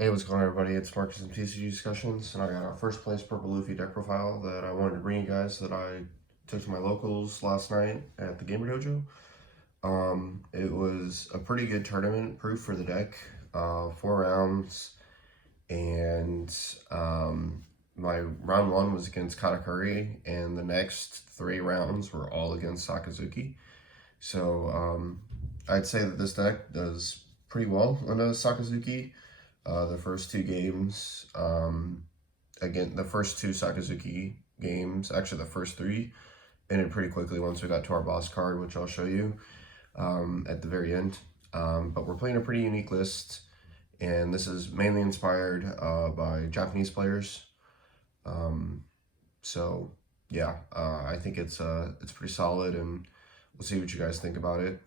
Hey, what's going on, everybody? It's Marcus from TCG Discussions, and I got a first place Purple Luffy deck profile that I wanted to bring you guys that I took to my locals last night at the Gamer Dojo. It was a pretty good tournament proof for the deck, 4 rounds, and my round 1 was against Katakuri, and the next 3 rounds were all against Sakazuki. So I'd say that this deck does pretty well against Sakazuki. The first 2 games, again, the first 2 Sakazuki games, actually the first 3, ended pretty quickly once we got to our boss card, which I'll show you at the very end. But we're playing a pretty unique list, and this is mainly inspired by Japanese players. So yeah, I think it's pretty solid, and we'll see what you guys think about it.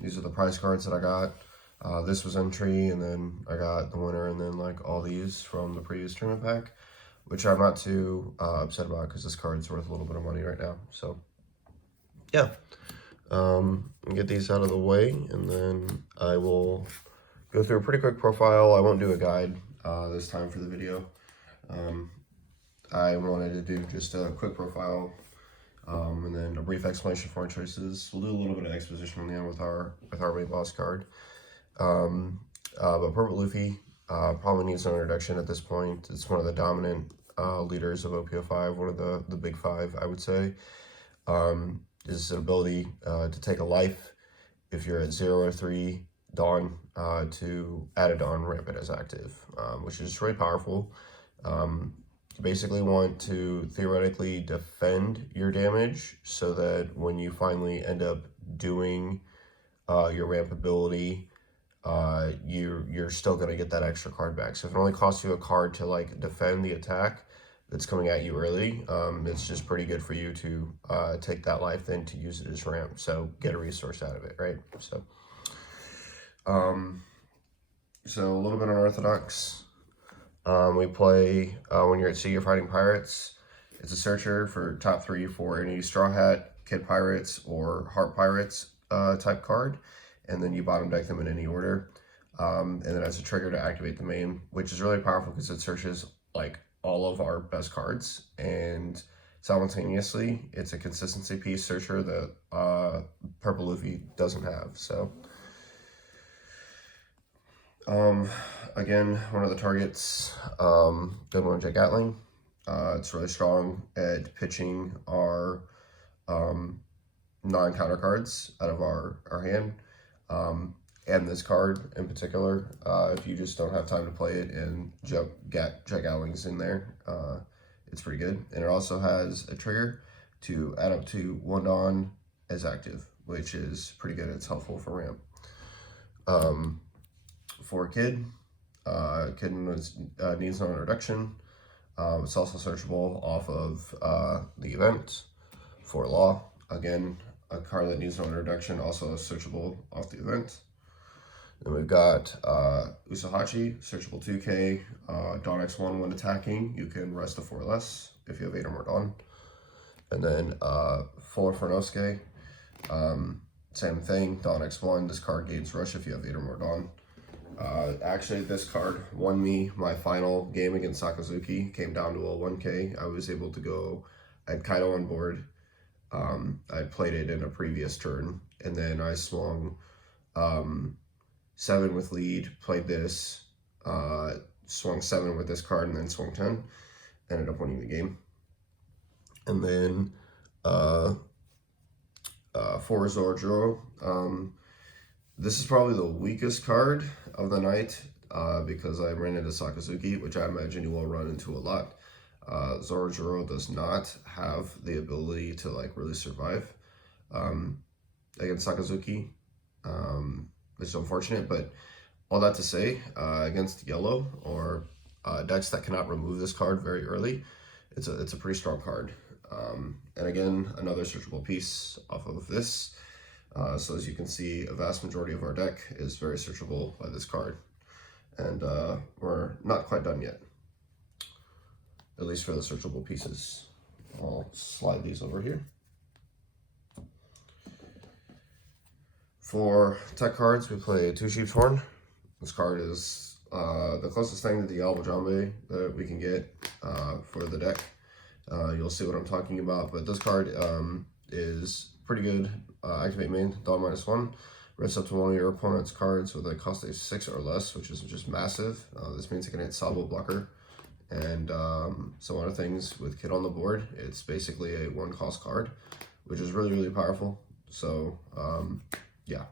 These are the prize cards that I got. This was entry, and then I got the winner, and then like all these from the previous tournament pack, which I'm not too upset about because this card's worth a little bit of money right now. So yeah, get these out of the way, and then I will go through a pretty quick profile. I won't do a guide this time for the video. I wanted to do just a quick profile, and then a brief explanation for our choices. We'll do a little bit of exposition on the end with our main boss card. But Purple Luffy probably needs no introduction at this point. It's one of the dominant leaders of OPO5, one of the big 5, I would say. Is an ability to take a life if you're at 0 or 3 Dawn, to add a Dawn rampant as active, which is really powerful. You basically want to theoretically defend your damage so that when you finally end up doing your ramp ability, you're still going to get that extra card back. So if it only costs you a card to like defend the attack that's coming at you early, it's just pretty good for you to take that life then to use it as ramp. So get a resource out of it, right? So a little bit unorthodox. We play when you're at sea, you're fighting pirates. It's a searcher for top 3 for any Straw Hat, Kid Pirates, or Heart Pirates type card. And then you bottom deck them in any order. And then as a trigger to activate the main, which is really powerful because it searches like all of our best cards. And simultaneously, it's a consistency piece searcher that Purple Luffy doesn't have. So again, one of the targets, good one, Jake Gatling. It's really strong at pitching our non-counter cards out of our hand. And this card in particular, if you just don't have time to play it and Jack Owling's in there, it's pretty good. And it also has a trigger to add up to 1 Dawn as active, which is pretty good. It's helpful for ramp. For Kid, Kid needs no introduction. It's also searchable off of the event. For Law, again, a card that needs no introduction, also searchable off the event. Then we've got Usahachi, searchable 2K, Dawn X1 when attacking. You can rest a 4 less if you have 8 or more Dawn. And then Fuller Fernosuke, same thing, Dawn X1. This card gains rush if you have 8 or more Dawn. Actually, this card won me my final game against Sakazuki. Came down to a 1K. I was able to go, I had Kaido on board. I played it in a previous turn, and then I swung 7 with lead, played this, swung 7 with this card, and then swung 10. Ended up winning the game. And then for Zorjiro, this is probably the weakest card of the night because I ran into Sakazuki, which I imagine you will run into a lot. Zorjiro does not have the ability to like really survive against Sakazuki, which is unfortunate. But all that to say, against yellow or decks that cannot remove this card very early, it's a pretty strong card. And again, another searchable piece off of this. So as you can see, a vast majority of our deck is very searchable by this card. And we're not quite done yet, at least for the searchable pieces. I'll slide these over here. For tech cards, we play 2 Sheep's Horn. This card is the closest thing to the Alba Jambe that we can get for the deck. You'll see what I'm talking about, but this card is pretty good. Activate main, Dawn -1. Rest up to one of your opponent's cards with a cost of 6 or less, which is just massive. This means it can hit Salvo Blocker and some other things with Kid on the board. It's basically a 1-cost card, which is really, really powerful. So, yeah,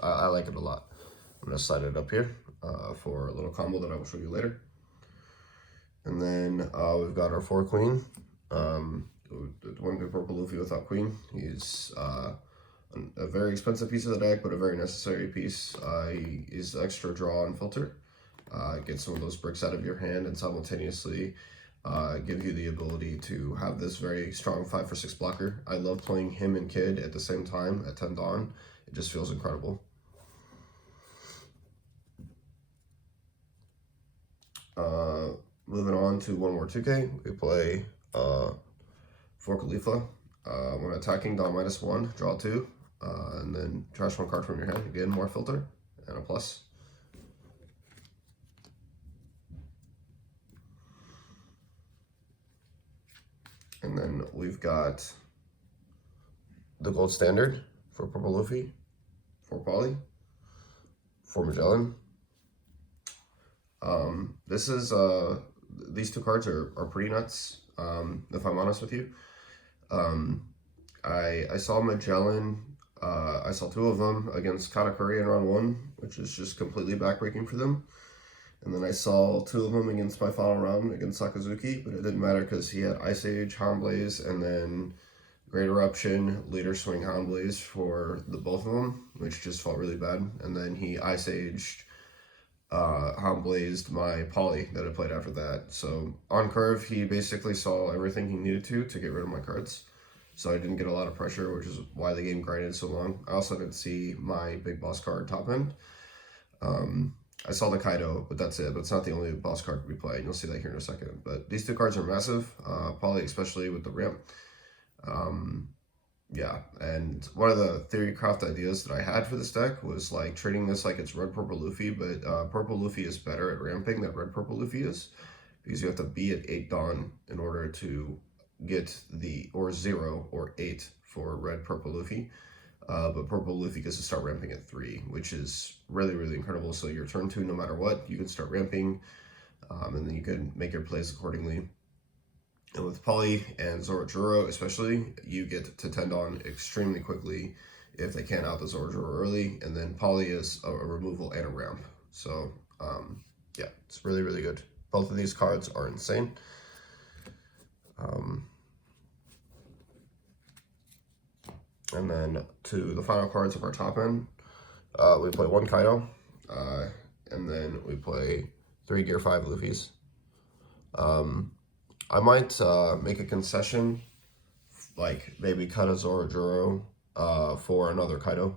I like it a lot. I'm going to slide it up here for a little combo that I will show you later. And then we've got our 4 Queen. One good purple Luffy without Queen. He's a very expensive piece of the deck, but a very necessary piece. He is extra draw and filter. Get some of those bricks out of your hand and simultaneously give you the ability to have this very strong 5 for 6 blocker. I love playing him and Kid at the same time at 10 Dawn. It just feels incredible. Moving on to one more 2K, we play 4 Khalifa. When attacking, Dawn -1, draw 2, and then trash 1 card from your hand. Again, more filter and a plus. And then we've got the gold standard for purple Luffy, for Poly, for Magellan. This is these 2 cards are pretty nuts. If I'm honest with you, I saw Magellan. I saw 2 of them against Katakuri in round 1, which is just completely backbreaking for them. And then I saw 2 of them against my final round against Sakazuki, but it didn't matter because he had Ice Age, Hound Blaze, and then Great Eruption, Leader Swing, Hound Blaze for the both of them, which just felt really bad. And then he Ice Aged, Hound Blazed my Poly that I played after that. So on curve, he basically saw everything he needed to get rid of my cards. So I didn't get a lot of pressure, which is why the game grinded so long. I also didn't see my big boss card top end. I saw the Kaido, but that's it. But it's not the only boss card we play, and you'll see that here in a second. But these 2 cards are massive, Poly especially with the ramp. Yeah, and one of the theory craft ideas that I had for this deck was like treating this like it's red purple Luffy, but purple Luffy is better at ramping than red purple Luffy is, because you have to be at 8 Dawn in order to get the, or 0 or 8 for red purple Luffy. But purple Luffy gets to start ramping at 3, which is really, really incredible. So your turn 2, no matter what, you can start ramping, and then you can make your plays accordingly. And with Poly and Zoroark especially, you get to 10 Dawn extremely quickly if they can't out the Zoroark early. And then Poly is a removal and a ramp. So, yeah, it's really, really good. Both of these cards are insane. And then to the final cards of our top end, we play 1 Kaido, and then we play 3 Gear 5 Luffys. I might make a concession, like maybe cut a Zoroark for another Kaido.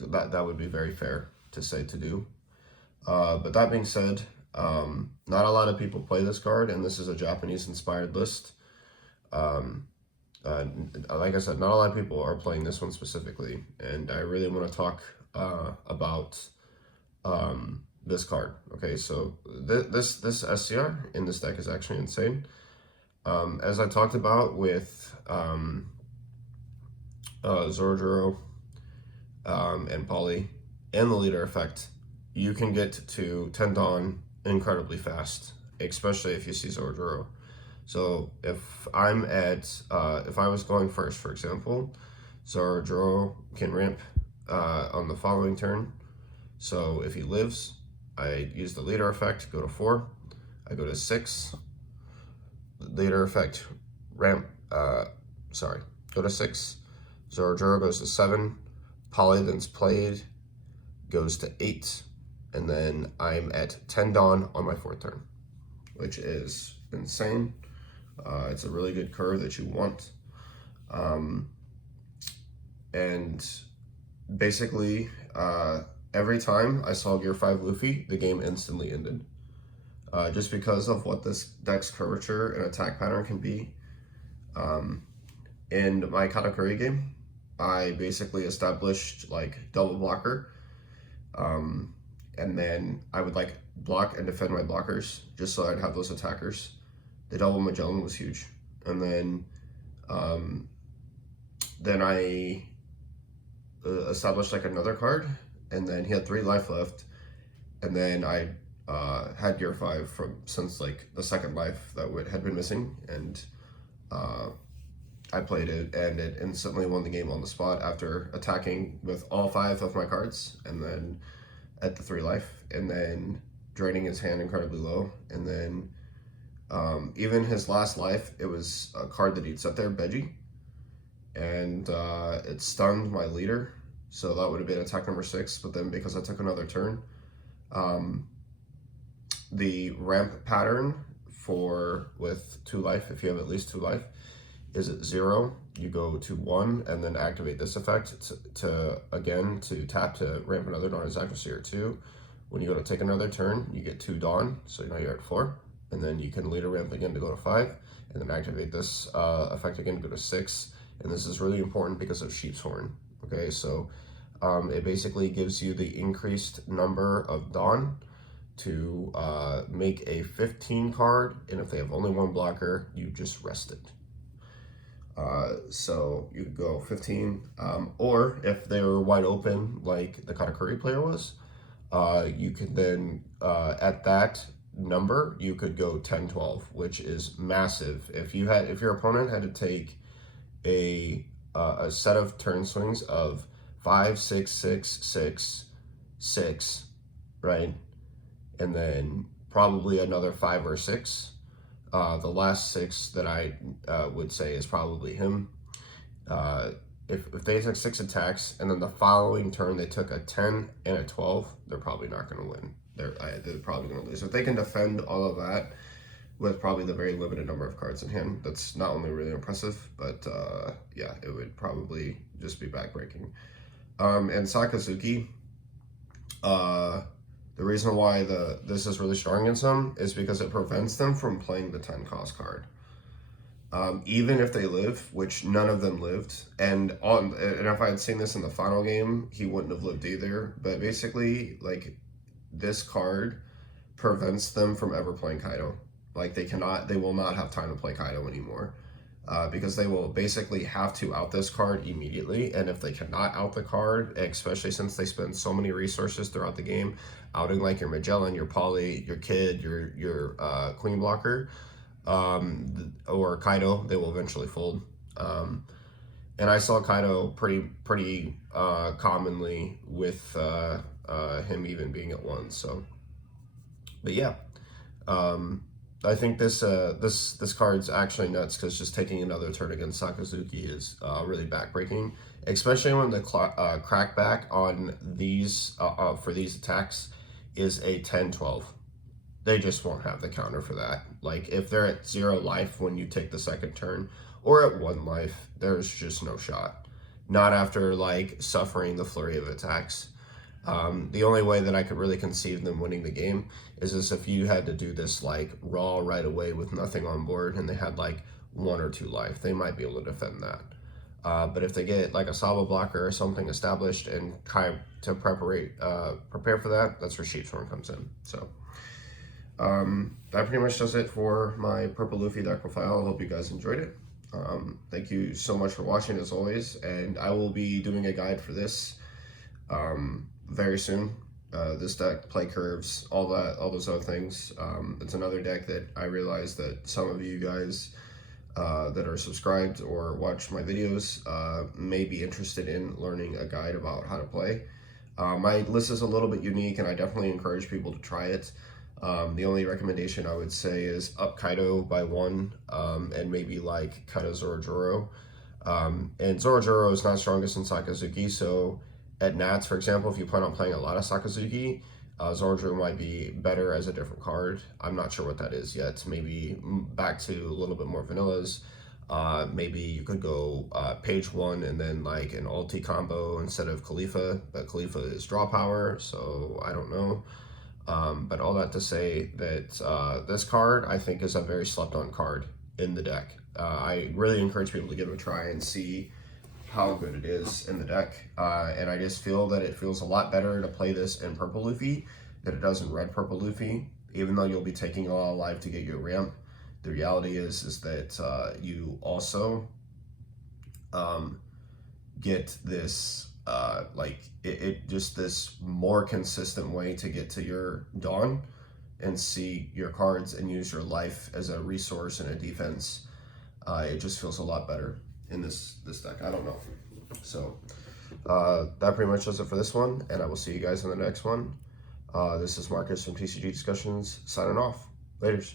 That would be very fair to say to do. But that being said, not a lot of people play this card, and this is a Japanese-inspired list. Like I said, not a lot of people are playing this one specifically, and I really want to talk about this card. Okay, so this SCR in this deck is actually insane. As I talked about with Zoroark and Poly and the leader effect, you can get to 10 Dawn incredibly fast, especially if you see Zoroark. So if I'm at, if I was going first, for example, Zoroark can ramp on the following turn. So if he lives, I use the leader effect, go to 4. I go to 6. Leader effect, ramp, go to 6. Zoroark goes to 7. Poly then's played, goes to 8. And then I'm at 10 Dawn on my 4th turn, which is insane. It's a really good curve that you want. And basically, every time I saw Gear 5 Luffy, the game instantly ended. Just because of what this deck's curvature and attack pattern can be. In my Katakuri game, I basically established like double blocker. and then I would like block and defend my blockers just so I'd have those attackers. The double Magellan was huge, and um, then I established like another card, and then he had 3 life left, and then I had Gear 5 from since like the second life that had been missing, and I played it, and it instantly won the game on the spot after attacking with all 5 of my cards, and then at the 3 life, and then draining his hand incredibly low, and then even his last life, it was a card that he'd set there, Veggie, and it stunned my leader, so that would have been attack number 6, but then because I took another turn, the ramp pattern with 2 life, if you have at least 2 life, is at 0. You go to 1 and then activate this effect to tap to ramp another Dawn as accuracy or 2. When you go to take another turn, you get 2 Dawn, so now you're at 4, and then you can leader ramp again to go to 5, and then activate this effect again to go to 6. And this is really important because of Sheep's Horn. Okay, so it basically gives you the increased number of Dawn to make a 15 card, and if they have only 1 blocker, you just rest it. So you could go 15, or if they were wide open like the Katakuri player was, you could then at that number you could go 10, 12, which is massive. If your opponent had to take a set of turn swings of 5, 6, 6, 6, 6, right, and then probably another 5 or 6. The last 6 that I would say is probably him. If they took 6 attacks and then the following turn they took a 10 and a 12, they're probably not going to win. They're probably going to lose. If they can defend all of that with probably the very limited number of cards in hand, that's not only really impressive, but yeah, it would probably just be backbreaking. And Sakazuki, the reason why this is really strong against them is because it prevents them from playing the 10 cost card. Even if they live, which none of them lived, and if I had seen this in the final game, he wouldn't have lived either. But basically, like, this card prevents them from ever playing Kaido. Like, they will not have time to play Kaido anymore. Because they will basically have to out this card immediately, and if they cannot out the card, especially since they spend so many resources throughout the game outing like your Magellan, your Poly, your Kid, your Queen Blocker, or Kaido, they will eventually fold. And I saw Kaido pretty commonly with him even being at 1. So, but yeah. I think this card's actually nuts because just taking another turn against Sakazuki is really backbreaking, especially when the crackback on these for these attacks is a 10-12. They just won't have the counter for that. Like, if they're at 0 life when you take the second turn, or at 1 life, there's just no shot. Not after like suffering the flurry of attacks. The only way that I could really conceive them winning the game is if you had to do this like raw right away with nothing on board and they had like 1 or 2 life, they might be able to defend that. But if they get like a Saba blocker or something established and kind of to prepare for that, that's where Sheep's Horn comes in. So that pretty much does it for my Purple Luffy deck profile. I hope you guys enjoyed it. Thank you so much for watching as always, and I will be doing a guide for this very soon. This deck, play curves, all those other things. It's another deck that I realize that some of you guys that are subscribed or watch my videos may be interested in learning a guide about how to play. My list is a little bit unique, and I definitely encourage people to try it. The only recommendation I would say is up Kaido by 1, and maybe like Kaido Zorojoro. And Zorojoro is not strongest in Sakazuki, so at Nats, for example, if you plan on playing a lot of Sakazuki, Zorojoro might be better as a different card. I'm not sure what that is yet. Maybe back to a little bit more vanillas. Maybe you could go page 1 and then like an ulti combo instead of Khalifa, but Khalifa is draw power, so I don't know. But all that to say that this card, I think, is a very slept on card in the deck. I really encourage people to give it a try and see how good it is in the deck. And I just feel that it feels a lot better to play this in Purple Luffy that it does in red, purple Luffy. Even though you'll be taking a lot of life to get your ramp, the reality is that you also get this it just this more consistent way to get to your Dawn and see your cards and use your life as a resource and a defense. It just feels a lot better in this deck. I don't know. So that pretty much does it for this one, and I will see you guys in the next one. This is Marcus from TCG Discussions signing off. Laters.